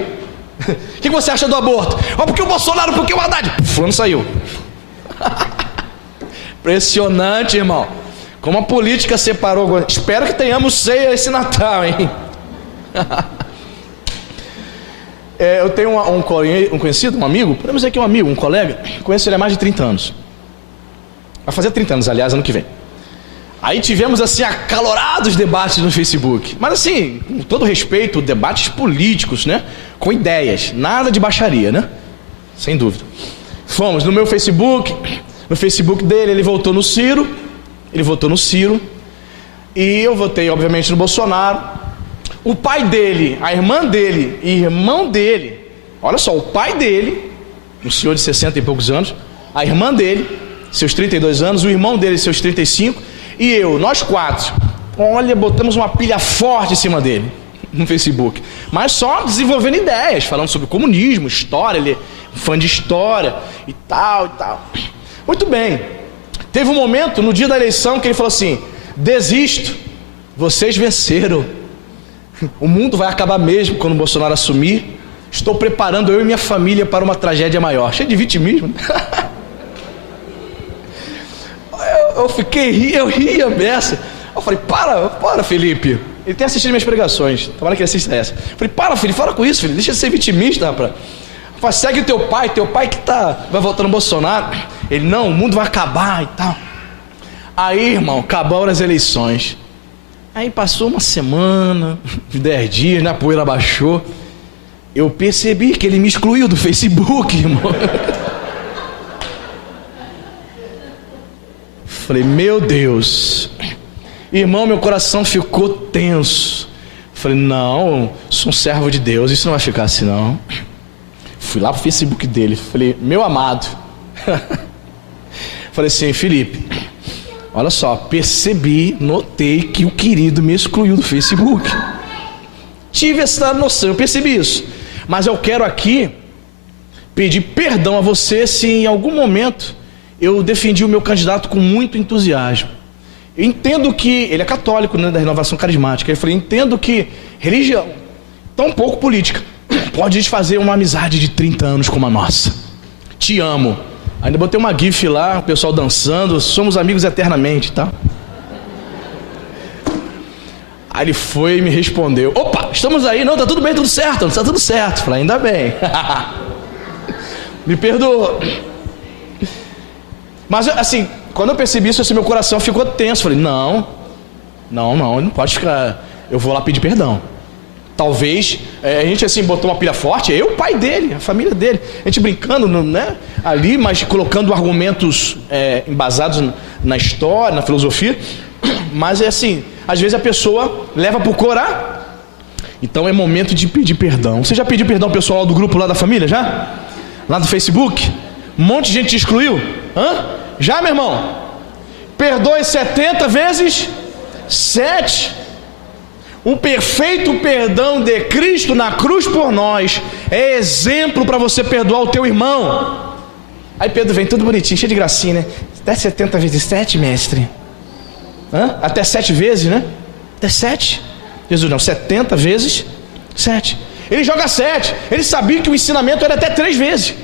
O que você acha do aborto? Porque o Bolsonaro, porque o Haddad. Fulano saiu. Impressionante, irmão. Como a política separou. Espero que tenhamos ceia esse Natal, hein? Eu tenho um conhecido, um amigo, podemos dizer que é um amigo, um colega. Conheço ele há mais de 30 anos. Vai fazer 30 anos, aliás, ano que vem. Aí tivemos assim acalorados debates no Facebook. Mas assim, com todo respeito, debates políticos, né? Com ideias, nada de baixaria, né? Sem dúvida. Fomos no meu Facebook, no Facebook dele, ele votou no Ciro. E eu votei, obviamente, no Bolsonaro. O pai dele, a irmã dele e irmão dele, olha só, o pai dele, um senhor de 60 e poucos anos, a irmã dele, seus 32 anos, o irmão dele, seus 35, e eu, nós quatro, olha, botamos uma pilha forte em cima dele, no Facebook, mas só desenvolvendo ideias, falando sobre comunismo, história, ele é fã de história, e tal. Muito bem, teve um momento, no dia da eleição, que ele falou assim, desisto, vocês venceram, o mundo vai acabar mesmo quando o Bolsonaro assumir, estou preparando eu e minha família para uma tragédia maior, cheio de vitimismo, eu ria dessa. Eu falei, para Felipe. Ele tem assistido minhas pregações. Tomara que ele assista essa. Eu falei, para Felipe, fala com isso, filho. Deixa de ser vitimista, rapaz. Eu falei, segue o teu pai que vai votar no Bolsonaro. Ele, não, o mundo vai acabar e tal. Aí, irmão, acabaram as eleições. Aí passou uma semana, 10 dias, né? A poeira baixou. Eu percebi que ele me excluiu do Facebook, irmão. Falei, meu Deus, irmão, meu coração ficou tenso. Falei, não, sou um servo de Deus, isso não vai ficar assim não. Fui lá pro Facebook dele, falei, meu amado. Falei assim, Felipe, olha só, percebi, notei que o querido me excluiu do Facebook. Tive essa noção, eu percebi isso. Mas eu quero aqui pedir perdão a você se em algum momento eu defendi o meu candidato com muito entusiasmo. Eu entendo que ele é católico, né, da Renovação Carismática. Eu falei, entendo que religião, tão pouco política, pode desfazer uma amizade de 30 anos como a nossa. Te amo. Ainda botei uma gif lá, o pessoal dançando, somos amigos eternamente, tá? Aí ele foi e me respondeu, opa, estamos aí, não, tá tudo bem, tudo certo, não está tudo certo. Falei, ainda bem. Me perdoa. Mas assim, quando eu percebi isso, assim, meu coração ficou tenso. Falei, não pode ficar. Eu vou lá pedir perdão. Talvez, a gente assim botou uma pilha forte, eu, o pai dele, a família dele, a gente brincando, né, ali, mas colocando argumentos embasados na história, na filosofia. Mas é assim, às vezes a pessoa leva por corar. Então é momento de pedir perdão. Você já pediu perdão pessoal do grupo lá da família, já? Lá do Facebook? Um monte de gente te excluiu? Já, meu irmão? Perdoe 70 vezes 7. O perfeito perdão de Cristo na cruz por nós é exemplo para você perdoar o teu irmão. Aí Pedro vem tudo bonitinho, cheio de gracinha, né? Até 70 vezes 7, mestre. Até 7 vezes, né? Até 7. Jesus não, 70 vezes 7. Ele joga 7. Ele sabia que o ensinamento era até 3 vezes.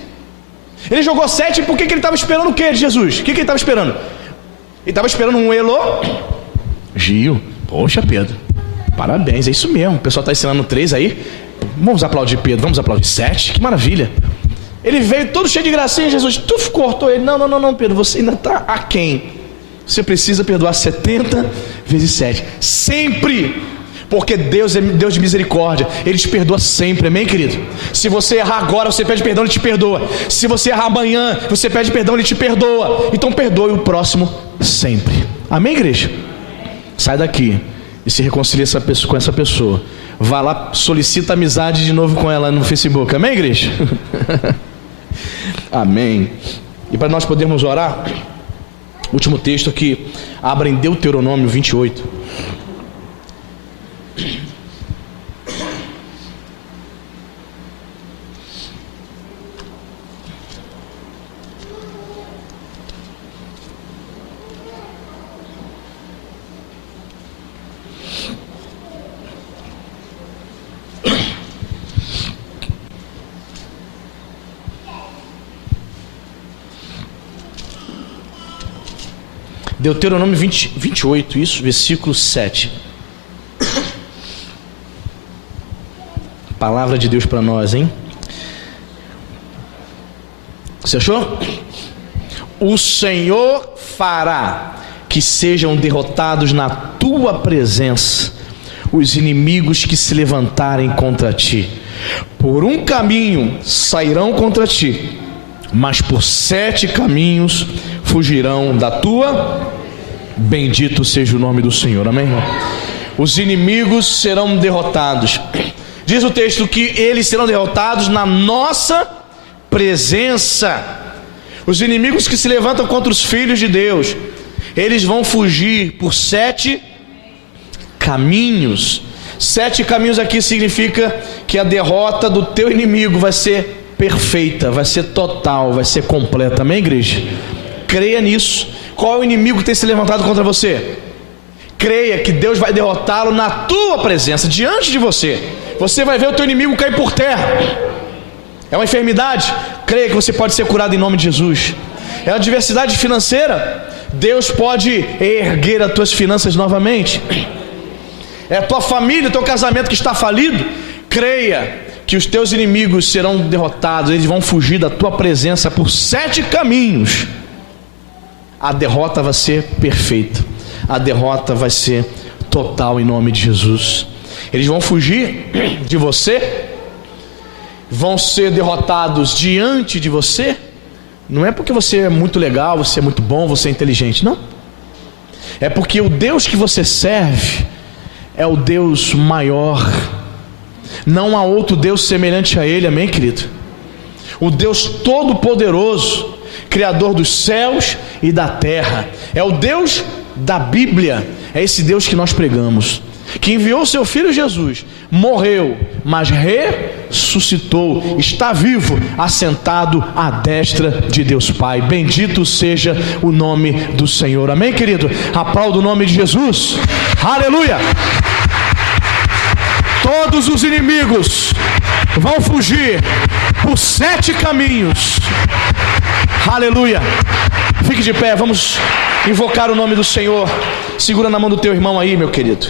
Ele jogou 7 porque ele estava esperando o que de Jesus? O que ele estava esperando? Ele estava esperando um elogio. Poxa, Pedro, parabéns, é isso mesmo. O pessoal está ensinando 3 aí. Vamos aplaudir Pedro, vamos aplaudir 7. Que maravilha. Ele veio todo cheio de gracinha, Jesus. Tu cortou ele. Não, Pedro, você ainda está aquém. Você precisa perdoar 70 vezes 7. Sempre. Porque Deus é Deus de misericórdia. Ele te perdoa sempre, amém, querido? Se você errar agora, você pede perdão, Ele te perdoa. Se você errar amanhã, você pede perdão, Ele te perdoa. Então perdoe o próximo sempre. Amém, igreja? Sai daqui e se reconcilia com essa pessoa. Vá lá, solicita amizade de novo com ela no Facebook. Amém, igreja? Amém. E para nós podermos orar, último texto aqui, abra em Deuteronômio 28. Deuteronômio 28, isso, versículo 7. Palavra de Deus para nós, hein? Você achou? O Senhor fará que sejam derrotados na tua presença os inimigos que se levantarem contra ti. Por um caminho sairão contra ti, mas por 7 caminhos fugirão da tua. Bendito seja o nome do Senhor, amém, irmão? Os inimigos serão derrotados. Diz o texto que eles serão derrotados na nossa presença. Os inimigos que se levantam contra os filhos de Deus, eles vão fugir por 7 caminhos. 7 caminhos aqui significa que a derrota do teu inimigo vai ser perfeita, vai ser total, vai ser completa, amém, igreja? Creia nisso. Qual é o inimigo que tem se levantado contra você? Creia que Deus vai derrotá-lo na tua presença, diante de você. Você vai ver o teu inimigo cair por terra. É uma enfermidade? Creia que você pode ser curado em nome de Jesus. É uma adversidade financeira? Deus pode erguer as tuas finanças novamente. É a tua família, o teu casamento que está falido? Creia que os teus inimigos serão derrotados, eles vão fugir da tua presença por 7 caminhos. A derrota vai ser perfeita, a derrota vai ser total em nome de Jesus. Eles vão fugir de você, vão ser derrotados diante de você. Não é porque você é muito legal, você é muito bom, você é inteligente, não. É porque o Deus que você serve é o Deus maior. Não há outro Deus semelhante a Ele, amém, querido? O Deus todo-poderoso, Criador dos céus e da terra, é o Deus da Bíblia, é esse Deus que nós pregamos, que enviou seu Filho Jesus, morreu, mas ressuscitou, está vivo, assentado à destra de Deus Pai. Bendito seja o nome do Senhor, amém, querido? Aplauda o nome de Jesus, aleluia! Todos os inimigos vão fugir por 7 caminhos. Aleluia. Fique de pé, vamos invocar o nome do Senhor. Segura na mão do teu irmão aí, meu querido.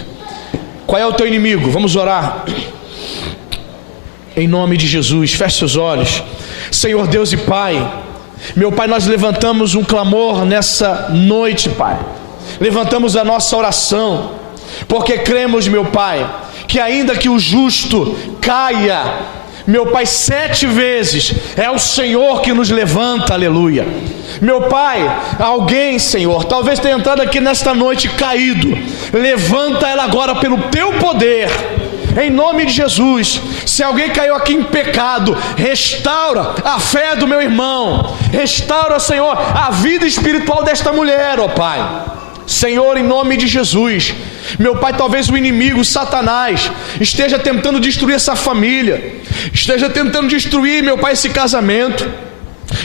Qual é o teu inimigo? Vamos orar. Em nome de Jesus, feche seus olhos. Senhor Deus e Pai, meu Pai, nós levantamos um clamor nessa noite, Pai. Levantamos a nossa oração, porque cremos, meu Pai, que ainda que o justo caia, meu Pai, 7 vezes, é o Senhor que nos levanta, aleluia. Meu Pai, alguém, Senhor, talvez tenha entrado aqui nesta noite caído, levanta ela agora pelo teu poder, em nome de Jesus. Se alguém caiu aqui em pecado, restaura a fé do meu irmão, restaura, Senhor, a vida espiritual desta mulher, ó Pai. Senhor, em nome de Jesus, meu Pai, talvez o inimigo, Satanás, esteja tentando destruir essa família, esteja tentando destruir, meu Pai, esse casamento.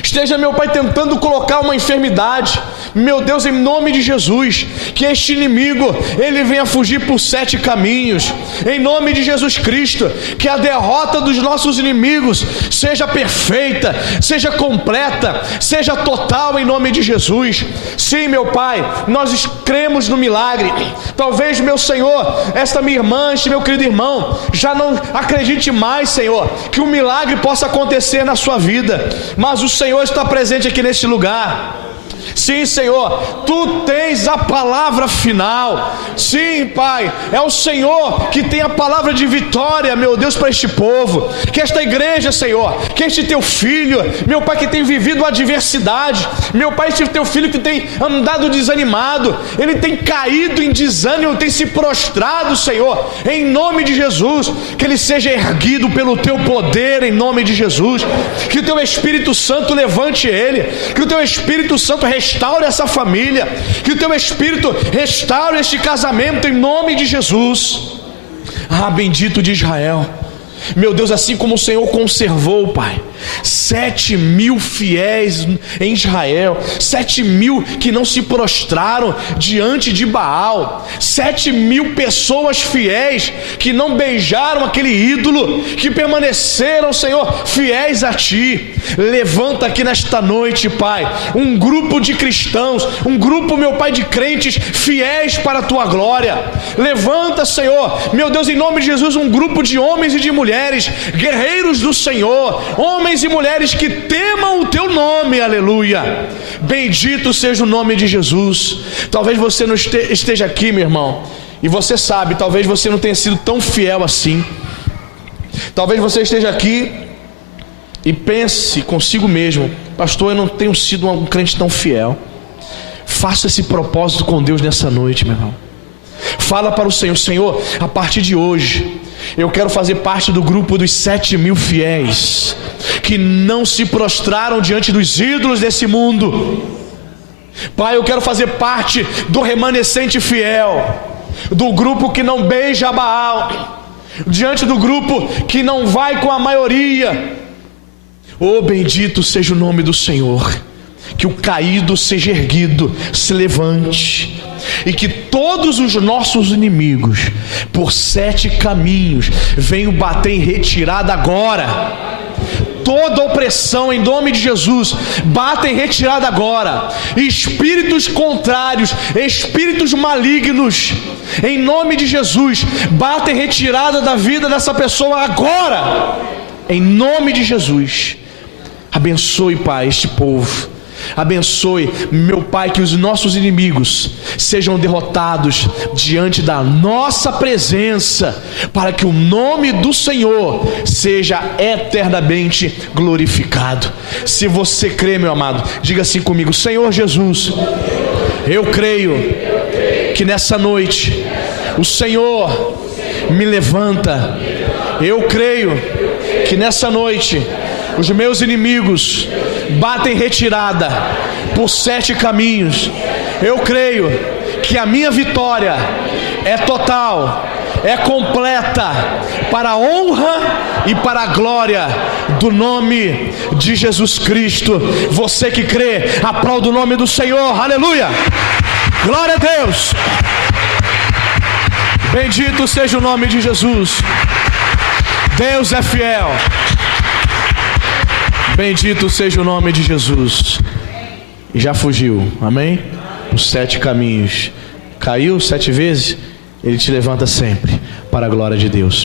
esteja, meu Pai, tentando colocar uma enfermidade, meu Deus, em nome de Jesus, que este inimigo, ele venha fugir por 7 caminhos, em nome de Jesus Cristo, que a derrota dos nossos inimigos seja perfeita, seja completa, seja total, em nome de Jesus. Sim, meu Pai, nós cremos no milagre. Talvez, meu Senhor, esta minha irmã, este meu querido irmão, já não acredite mais, Senhor, que um milagre possa acontecer na sua vida, mas o Senhor está presente aqui neste lugar. Sim, Senhor, Tu tens a palavra final. Sim, Pai, é o Senhor que tem a palavra de vitória, meu Deus, para este povo. Que esta igreja, Senhor, que este Teu filho, meu Pai, que tem vivido adversidade, meu Pai, este Teu filho que tem andado desanimado, ele tem caído em desânimo, tem se prostrado, Senhor, em nome de Jesus, que ele seja erguido pelo Teu poder, em nome de Jesus. Que o Teu Espírito Santo levante ele, que o Teu Espírito Santo restaure essa família, que o Teu Espírito restaure este casamento, em nome de Jesus. Ah, bendito de Israel, meu Deus, assim como o Senhor conservou, Pai, 7.000 fiéis em Israel, 7.000 que não se prostraram diante de Baal, 7.000 pessoas fiéis que não beijaram aquele ídolo, que permaneceram, Senhor, fiéis a Ti. Levanta aqui nesta noite, Pai, um grupo de cristãos, um grupo, meu Pai, de crentes fiéis para a Tua glória. Levanta, Senhor, meu Deus, em nome de Jesus, um grupo de homens e de mulheres, guerreiros do Senhor, homens e mulheres que temam o Teu nome, aleluia. Bendito seja o nome de Jesus. Talvez você não esteja aqui, meu irmão, e você sabe, talvez você não tenha sido tão fiel assim. Talvez você esteja aqui e pense consigo mesmo: pastor, eu não tenho sido um crente tão fiel. Faça esse propósito com Deus nessa noite, meu irmão. Fala para o Senhor: Senhor, a partir de hoje eu quero fazer parte do grupo dos 7.000 fiéis que não se prostraram diante dos ídolos desse mundo. Pai, eu quero fazer parte do remanescente fiel, do grupo que não beija Baal, diante do grupo que não vai com a maioria. Oh, bendito seja o nome do Senhor. Que o caído seja erguido, se levante, e que todos os nossos inimigos, por 7 caminhos, venham bater em retirada agora. Toda opressão, em nome de Jesus, bata em retirada agora. Espíritos contrários, espíritos malignos, em nome de Jesus, bata em retirada da vida dessa pessoa agora, em nome de Jesus. Abençoe, Pai, este povo. Abençoe, meu Pai, que os nossos inimigos sejam derrotados diante da nossa presença, para que o nome do Senhor seja eternamente glorificado. Se você crê, meu amado, diga assim comigo: Senhor Jesus, eu creio que nessa noite o Senhor me levanta. Eu creio que nessa noite os meus inimigos batem retirada por 7 caminhos. Eu creio que a minha vitória é total, é completa, para a honra e para a glória do nome de Jesus Cristo. Você que crê, aplauda o nome do Senhor, aleluia, glória a Deus. Bendito seja o nome de Jesus. Deus é fiel. Bendito seja o nome de Jesus. E já fugiu, amém? Os 7 caminhos. Caiu 7 vezes, Ele te levanta sempre para a glória de Deus.